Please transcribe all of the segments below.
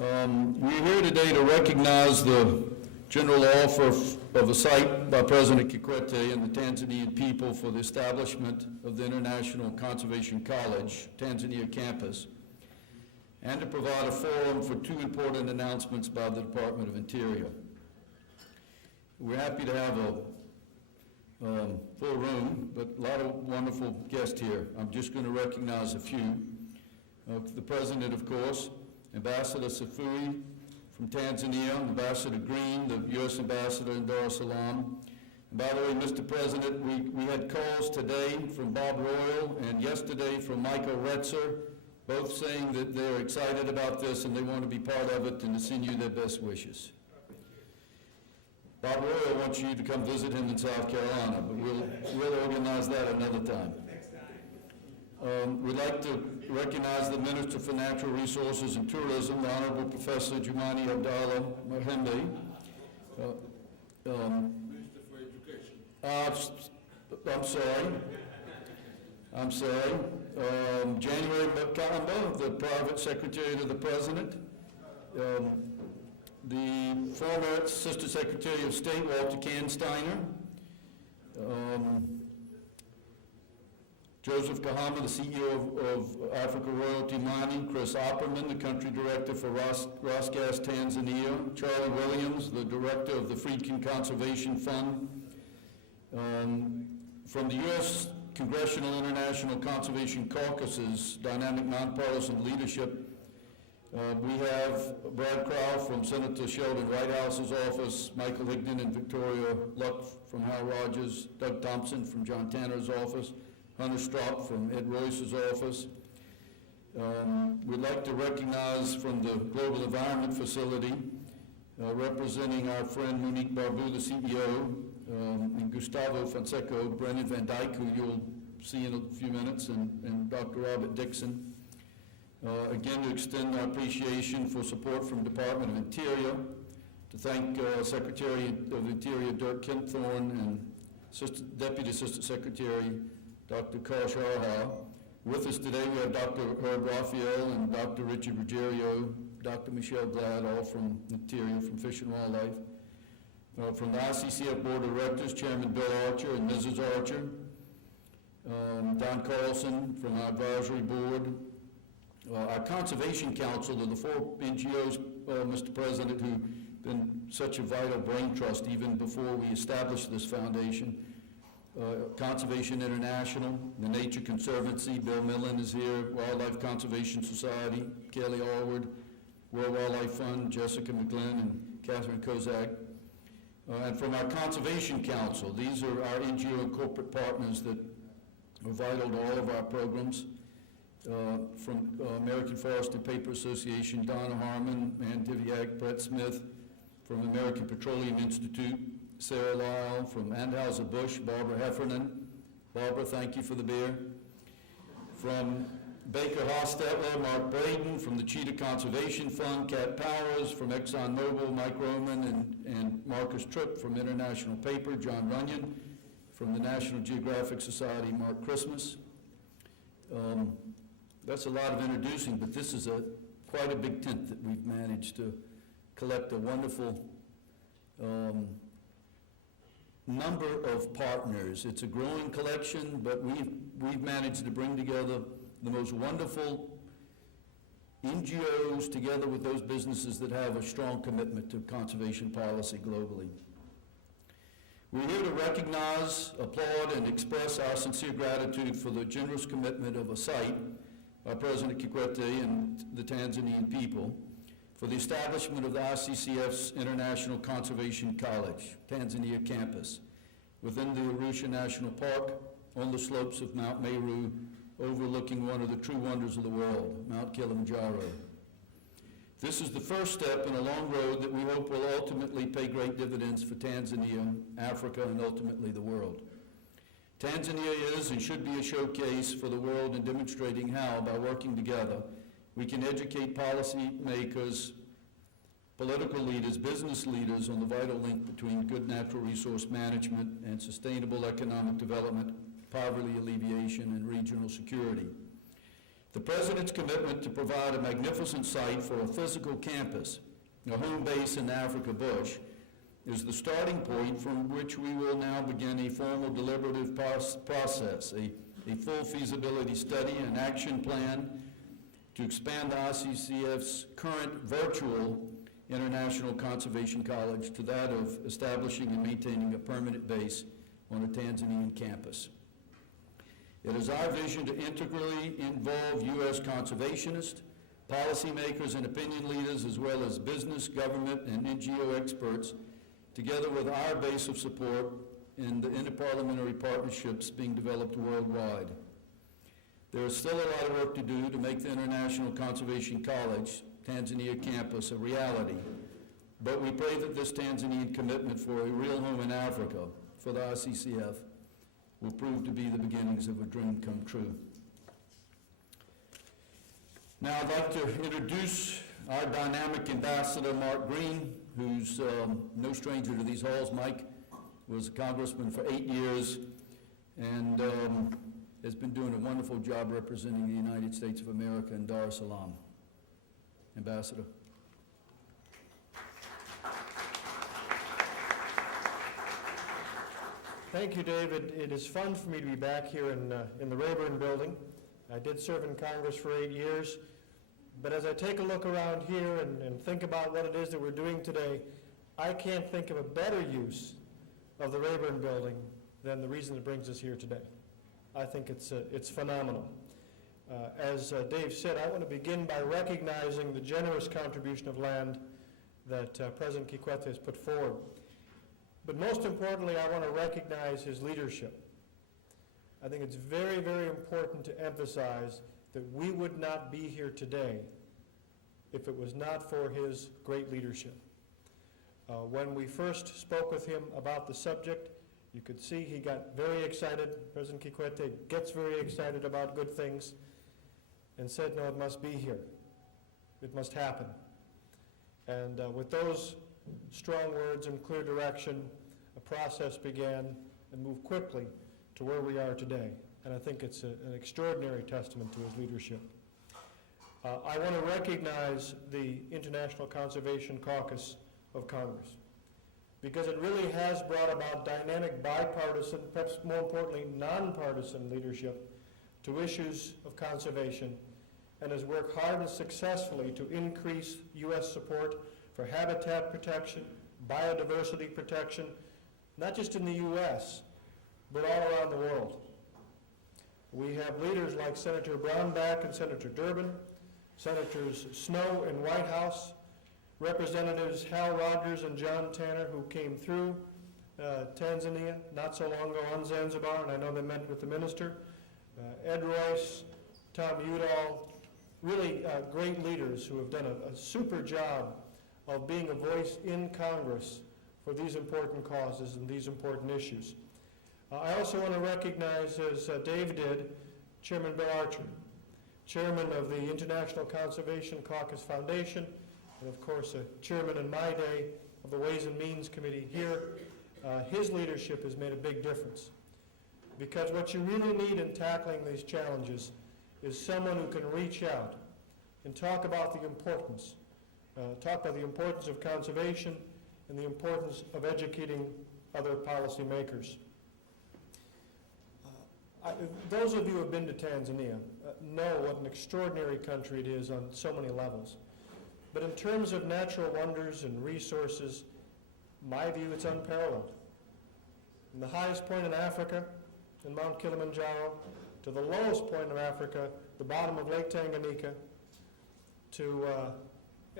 We're here today to recognize the general offer of a site by President Kikwete and the Tanzanian people for the establishment of the International Conservation College, Tanzania campus, and to provide a forum for two important announcements by the Department of Interior. We're happy to have a full room, but a lot of wonderful guests here. I'm just going to recognize a few. The President, of course, Ambassador Safui from Tanzania, Ambassador Green, the U.S. Ambassador in Dar es Salaam. And by the way, Mr. President, we had calls today from Bob Royal and yesterday from Michael Retzer, both saying that they're excited about this and they want to be part of it and to send you their best wishes. Bob Royal wants you to come visit him in South Carolina, but we'll organize that another time. We'd like to recognize the Minister for Natural Resources and Tourism, the Honorable Professor Jumani Abdallah Mahembe. Minister for Education. I'm sorry. January Makamba, the Private Secretary to the President. The former Assistant Secretary of State, Walter Kansteiner. Joseph Kahama, the CEO of Africa Royalty Mining. Chris Opperman, the Country Director for Rosgas Tanzania. Charlie Williams, the Director of the Friedkin Conservation Fund. From the U.S. Congressional International Conservation Caucus's dynamic nonpartisan leadership, we have Brad Crow from Senator Sheldon Whitehouse's office, Michael Higdon and Victoria Luck from Hal Rogers, Doug Thompson from John Tanner's office, Hunter Stropp from Ed Royce's office. We'd like to recognize from the Global Environment Facility, representing our friend Monique Barbu, the CEO, and Gustavo Fonseca, Brennan Van Dyke, who you'll see in a few minutes, and Dr. Robert Dixon. Again, to extend our appreciation for support from Department of Interior, to thank Secretary of Interior Dirk Kempthorne and Deputy Assistant Secretary Dr. Kosh Arha. With us today we have Dr. Herb Rafael and Dr. Richard Ruggiero, Dr. Michelle Glad, all from Interior, from Fish and Wildlife. From the ICCF Board of Directors, Chairman Bill Archer and Mrs. Archer. Don Carlson from our advisory board. Our Conservation Council of the four NGOs, Mr. President, who've been such a vital brain trust even before we established this foundation. Conservation International, the Nature Conservancy, Bill Millen is here, Wildlife Conservation Society, Kelly Allward, World Wildlife Fund, Jessica McGlynn and Catherine Kozak. And from our Conservation Council, these are our NGO and corporate partners that are vital to all of our programs. From American Forest and Paper Association, Donna Harmon, Ann Diviak, Brett Smith. From American Petroleum Institute, Sarah Lyle. From Anheuser-Busch, Barbara Heffernan. Barbara, thank you for the beer. From Baker Hostetler, Mark Braden. From the Cheetah Conservation Fund, Kat Powers. From ExxonMobil, Mike Roman and Marcus Tripp. From International Paper, John Runyon. From the National Geographic Society, Mark Christmas. That's a lot of introducing, but this is quite a big tent that we've managed to collect a wonderful number of partners. It's a growing collection, but we've managed to bring together the most wonderful NGOs together with those businesses that have a strong commitment to conservation policy globally. We're here to recognize, applaud, and express our sincere gratitude for the generous commitment of a site by President Kikwete and the Tanzanian people for the establishment of the ICCF's International Conservation College, Tanzania campus, within the Arusha National Park on the slopes of Mount Meru, overlooking one of the true wonders of the world, Mount Kilimanjaro. This is the first step in a long road that we hope will ultimately pay great dividends for Tanzania, Africa, and ultimately the world. Tanzania is and should be a showcase for the world in demonstrating how, by working together, we can educate policymakers, political leaders, business leaders on the vital link between good natural resource management and sustainable economic development, poverty alleviation, and regional security. The President's commitment to provide a magnificent site for a physical campus, a home base in the Africa bush, is the starting point from which we will now begin a formal deliberative process, a full feasibility study and action plan to expand the ICCF's current virtual International Conservation College to that of establishing and maintaining a permanent base on a Tanzanian campus. It is our vision to integrally involve U.S. conservationists, policymakers, and opinion leaders, as well as business, government, and NGO experts, together with our base of support in the interparliamentary partnerships being developed worldwide. There is still a lot of work to do to make the International Conservation College Tanzania campus a reality, but we pray that this Tanzanian commitment for a real home in Africa for the ICCF will prove to be the beginnings of a dream come true. Now I'd like to introduce our dynamic ambassador, Mark Green, who's no stranger to these halls. Mike was a congressman for 8 years and has been doing a wonderful job representing the United States of America in Dar es Salaam. Ambassador. Thank you, David. It is fun for me to be back here in the Rayburn building. I did serve in Congress for 8 years, but as I take a look around here and think about what it is that we're doing today, I can't think of a better use of the Rayburn building than the reason that brings us here today. I think it's phenomenal. As Dave said, I want to begin by recognizing the generous contribution of land that President Kikwete has put forward. But most importantly, I want to recognize his leadership. I think it's very, very important to emphasize that we would not be here today if it was not for his great leadership. When we first spoke with him about the subject, you could see he got very excited. President Kikwete gets very excited about good things and said, no, it must be here. It must happen. And with those strong words and clear direction, a process began and moved quickly to where we are today. And I think it's an extraordinary testament to his leadership. I want to recognize the International Conservation Caucus of Congress, because it really has brought about dynamic bipartisan, perhaps more importantly, nonpartisan leadership to issues of conservation, and has worked hard and successfully to increase U.S. support for habitat protection, biodiversity protection, not just in the U.S., but all around the world. We have leaders like Senator Brownback and Senator Durbin, Senators Snowe and Whitehouse, Representatives Hal Rogers and John Tanner, who came through Tanzania not so long ago on Zanzibar, and I know they met with the minister, Ed Royce, Tom Udall, really great leaders who have done a super job of being a voice in Congress for these important causes and these important issues. I also want to recognize, as Dave did, Chairman Bill Archer, Chairman of the International Conservation Caucus Foundation, and of course, Chairman in my day of the Ways and Means Committee here. His leadership has made a big difference, because what you really need in tackling these challenges is someone who can reach out and talk about the importance of conservation and the importance of educating other policymakers. Those of you who have been to Tanzania know what an extraordinary country it is on so many levels. But in terms of natural wonders and resources, my view, it's unparalleled. From the highest point in Africa, in Mount Kilimanjaro, to the lowest point of Africa, the bottom of Lake Tanganyika, to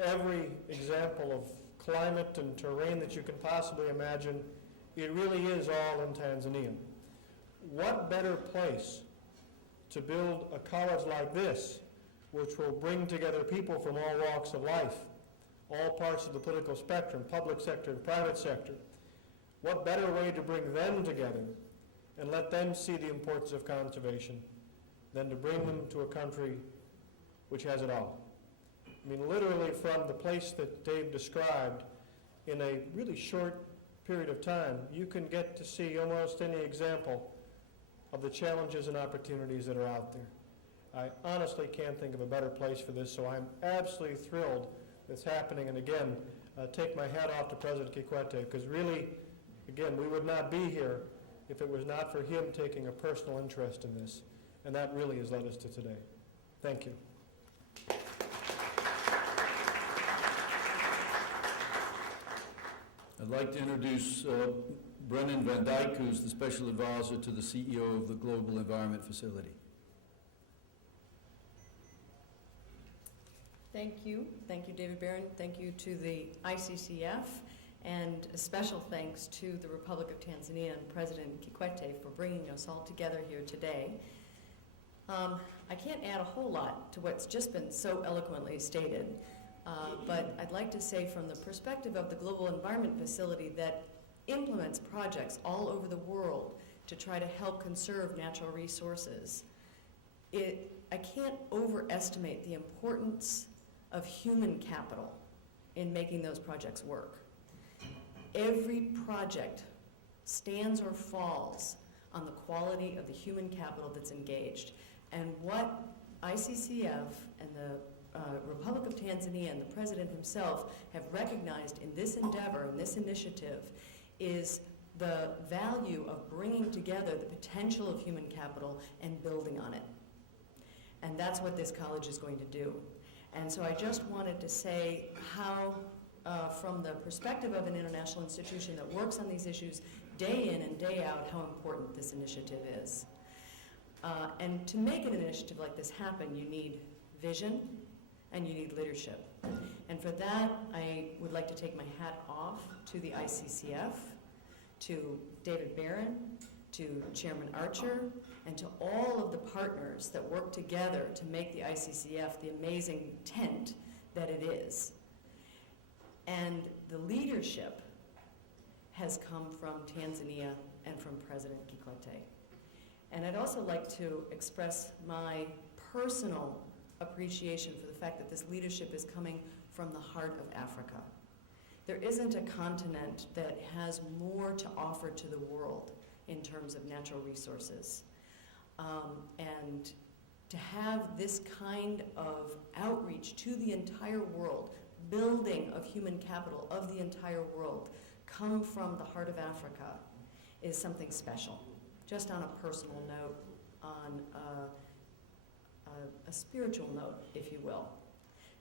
every example of climate and terrain that you can possibly imagine, it really is all in Tanzania. What better place to build a college like this, which will bring together people from all walks of life, all parts of the political spectrum, public sector and private sector? What better way to bring them together and let them see the importance of conservation than to bring them to a country which has it all? I mean, literally from the place that Dave described, in a really short period of time, you can get to see almost any example of the challenges and opportunities that are out there. I honestly can't think of a better place for this, so I'm absolutely thrilled it's happening. And again, take my hat off to President Kikwete, because really, again, we would not be here if it was not for him taking a personal interest in this. And that really has led us to today. Thank you. I'd like to introduce Brennan van Dyke, who's the Special Advisor to the CEO of the Global Environment Facility. Thank you. Thank you, David Barron. Thank you to the ICCF, and a special thanks to the Republic of Tanzania and President Kikwete for bringing us all together here today. I can't add a whole lot to what's just been so eloquently stated, but I'd like to say from the perspective of the Global Environment Facility that implements projects all over the world to try to help conserve natural resources, I can't overestimate the importance of human capital in making those projects work. Every project stands or falls on the quality of the human capital that's engaged. And what ICCF and the Republic of Tanzania and the President himself have recognized in this endeavor, in this initiative, is the value of bringing together the potential of human capital and building on it. And that's what this college is going to do. And so I just wanted to say how, from the perspective of an international institution that works on these issues day in and day out, how important this initiative is. And to make an initiative like this happen, you need vision and you need leadership. And for that, I would like to take my hat off to the ICCF, to David Barron, to Chairman Archer, and to all of the partners that work together to make the ICCF the amazing tent that it is. And the leadership has come from Tanzania and from President Kikwete. And I'd also like to express my personal appreciation for the fact that this leadership is coming from the heart of Africa. There isn't a continent that has more to offer to the world in terms of natural resources. And to have this kind of outreach to the entire world, building of human capital of the entire world, come from the heart of Africa is something special. Just on a personal note, on a spiritual note, if you will.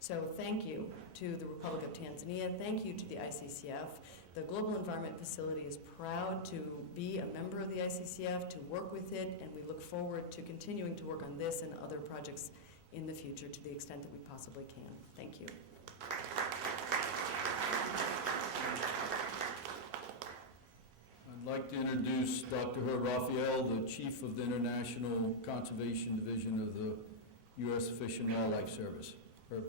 So thank you to the Republic of Tanzania, thank you to the ICCF. The Global Environment Facility is proud to be a member of the ICCF, to work with it, and we look forward to continuing to work on this and other projects in the future to the extent that we possibly can. Thank you. I'd like to introduce Dr. Rafael, the Chief of the International Conservation Division of the U.S. Fish and Wildlife Service. Herb.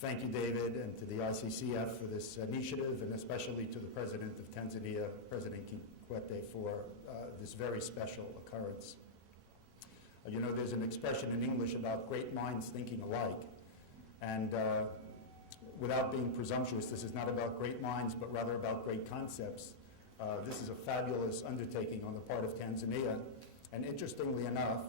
Thank you, David, and to the ICCF for this initiative, and especially to the President of Tanzania, President Kikwete, for this very special occurrence. You know, there's an expression in English about great minds thinking alike, and without being presumptuous, this is not about great minds, but rather about great concepts. This is a fabulous undertaking on the part of Tanzania, and interestingly enough,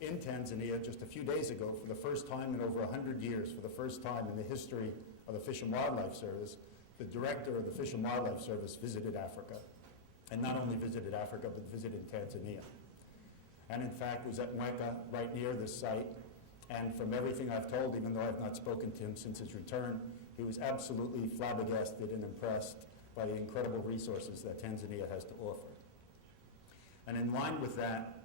in Tanzania just a few days ago, for the first time in over 100 years, for the first time in the history of the Fish and Wildlife Service, the director of the Fish and Wildlife Service visited Africa. And not only visited Africa, but visited Tanzania. And in fact was at Mweka, right near this site. And from everything I've told, even though I've not spoken to him since his return, he was absolutely flabbergasted and impressed by the incredible resources that Tanzania has to offer. And in line with that,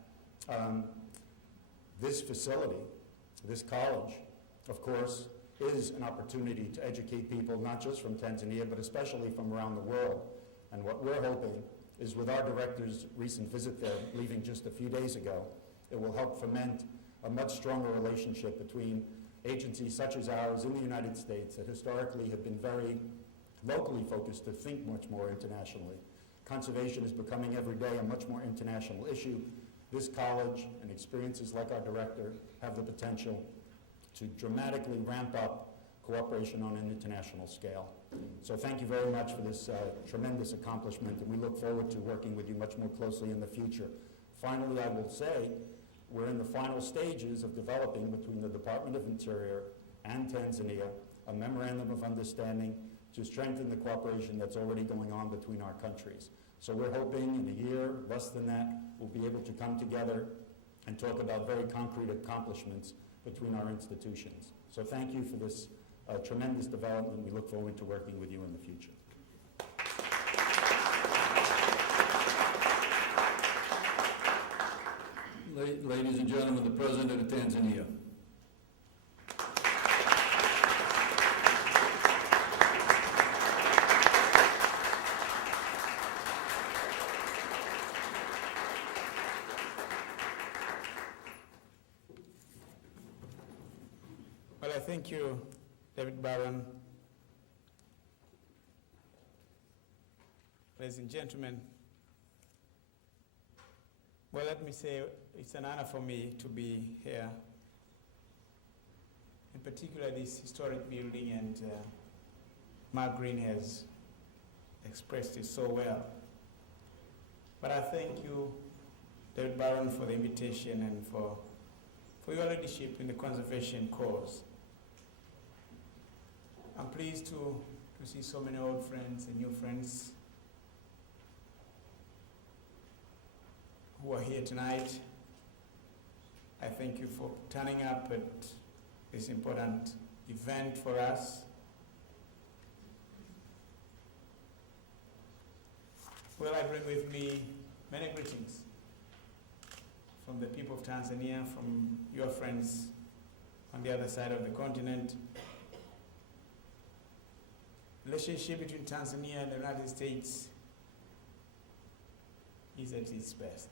this facility, this college, of course, is an opportunity to educate people, not just from Tanzania, but especially from around the world. And what we're hoping is with our director's recent visit there, leaving just a few days ago, it will help foment a much stronger relationship between agencies such as ours in the United States that historically have been very locally focused to think much more internationally. Conservation is becoming every day a much more international issue. This college and experiences like our director have the potential to dramatically ramp up cooperation on an international scale. So thank you very much for this tremendous accomplishment, and we look forward to working with you much more closely in the future. Finally, I will say, we're in the final stages of developing between the Department of Interior and Tanzania a memorandum of understanding to strengthen the cooperation that's already going on between our countries. So we're hoping in a year, less than that, we'll be able to come together and talk about very concrete accomplishments between our institutions. So thank you for this tremendous development. We look forward to working with you in the future. Ladies and gentlemen, the President of Tanzania. Well, I thank you, David Barron. Ladies and gentlemen, well, let me say it's an honor for me to be here, in particular this historic building, and Mark Green has expressed it so well. But I thank you, David Barron, for the invitation and for your leadership in the conservation cause. I'm pleased to see so many old friends and new friends who are here tonight. I thank you for turning up at this important event for us. Well, I bring with me many greetings from the people of Tanzania, from your friends on the other side of the continent. Relationship between Tanzania and the United States is at its best.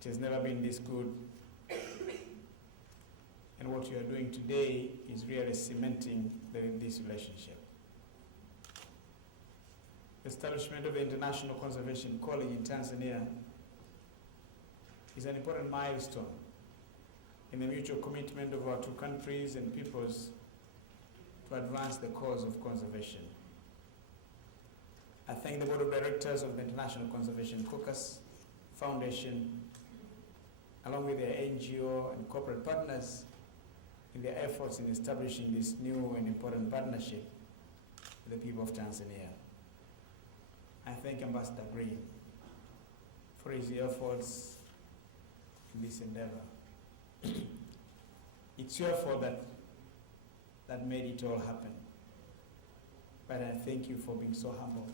It has never been this good. And what you are doing today is really cementing this relationship. The establishment of the International Conservation College in Tanzania is an important milestone in the mutual commitment of our two countries and peoples to advance the cause of conservation. I thank the Board of Directors of the International Conservation Caucus Foundation, along with their NGO and corporate partners, in their efforts in establishing this new and important partnership with the people of Tanzania. I thank Ambassador Green for his efforts in this endeavor. It's your fault that made it all happen. But I thank you for being so humble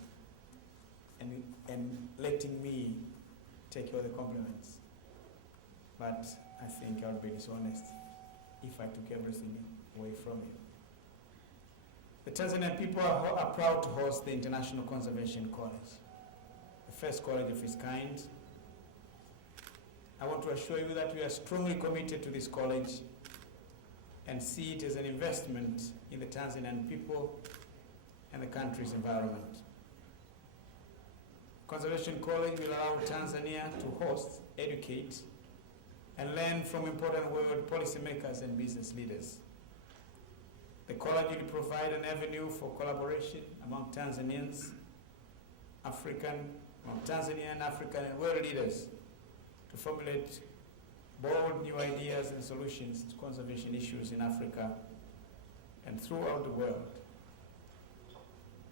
and letting me take all the compliments. But I think I would be dishonest if I took everything away from you. The Tanzanian people are proud to host the International Conservation College, the first college of its kind. I want to assure you that we are strongly committed to this college and see it as an investment in the Tanzanian people and the country's environment. Conservation College will allow Tanzania to host, educate, and learn from important world policymakers and business leaders. The college will provide an avenue for collaboration among Tanzanian, African, and world leaders to formulate bold new ideas and solutions to conservation issues in Africa and throughout the world.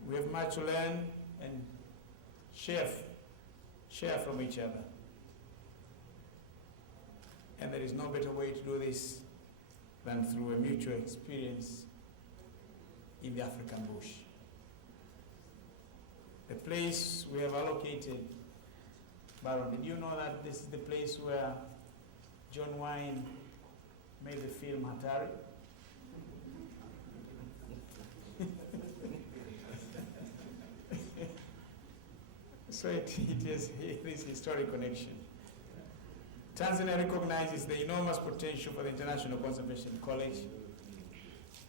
We have much to learn and share from each other. And there is no better way to do this than through a mutual experience in the African bush. The place we have allocated, Baron, did you know that this is the place where John Wayne made the film Hatari? So it is this historic connection. Tanzania recognizes the enormous potential for the International Conservation College.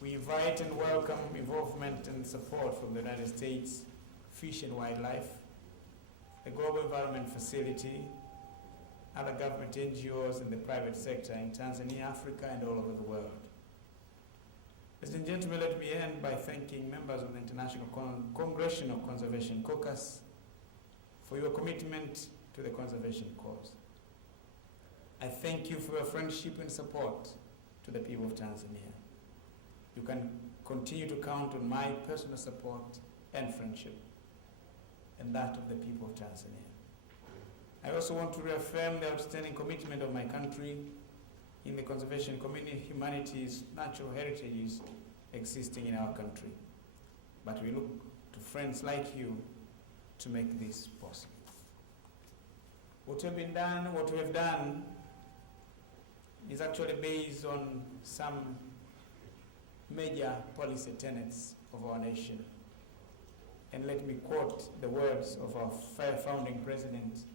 We invite and welcome involvement and support from the United States, Fish and Wildlife, the Global Environment Facility, other government NGOs and the private sector in Tanzania, Africa, and all over the world. Ladies and gentlemen, let me end by thanking members of the Congressional Conservation Caucus for your commitment to the conservation cause. I thank you for your friendship and support to the people of Tanzania. You can continue to count on my personal support and friendship, and that of the people of Tanzania. I also want to reaffirm the outstanding commitment of my country in the conservation community, humanities, natural heritages existing in our country. But we look to friends like you to make this possible. What we have done is actually based on some major policy tenets of our nation. And let me quote the words of our founding president,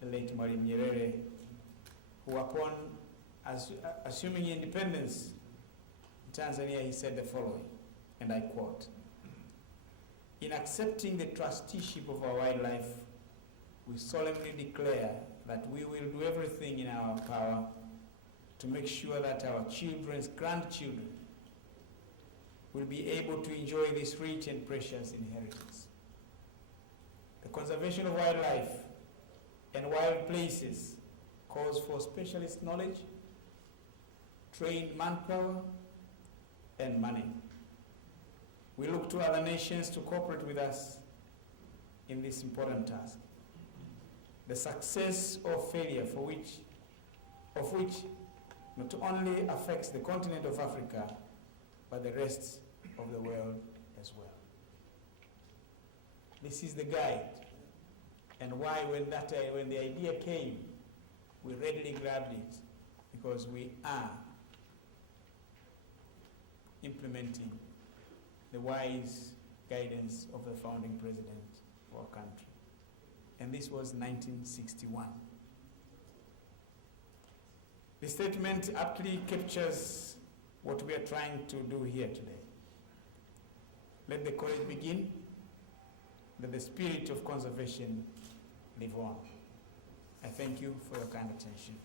the late Mwalimu Nyerere, who upon assuming independence in Tanzania, he said the following, and I quote, "In accepting the trusteeship of our wildlife, we solemnly declare that we will do everything in our power to make sure that our children's grandchildren will be able to enjoy this rich and precious inheritance. The conservation of wildlife and wild places calls for specialist knowledge, trained manpower, and money. We look to other nations to cooperate with us in this important task. The success or failure of which not only affects the continent of Africa, but the rest of the world as well." This is the guide, and why when the idea came, we readily grabbed it, because we are implementing the wise guidance of the founding president of our country. And this was 1961. The statement aptly captures what we are trying to do here today. Let the courage begin, let the spirit of conservation live on. I thank you for your kind attention.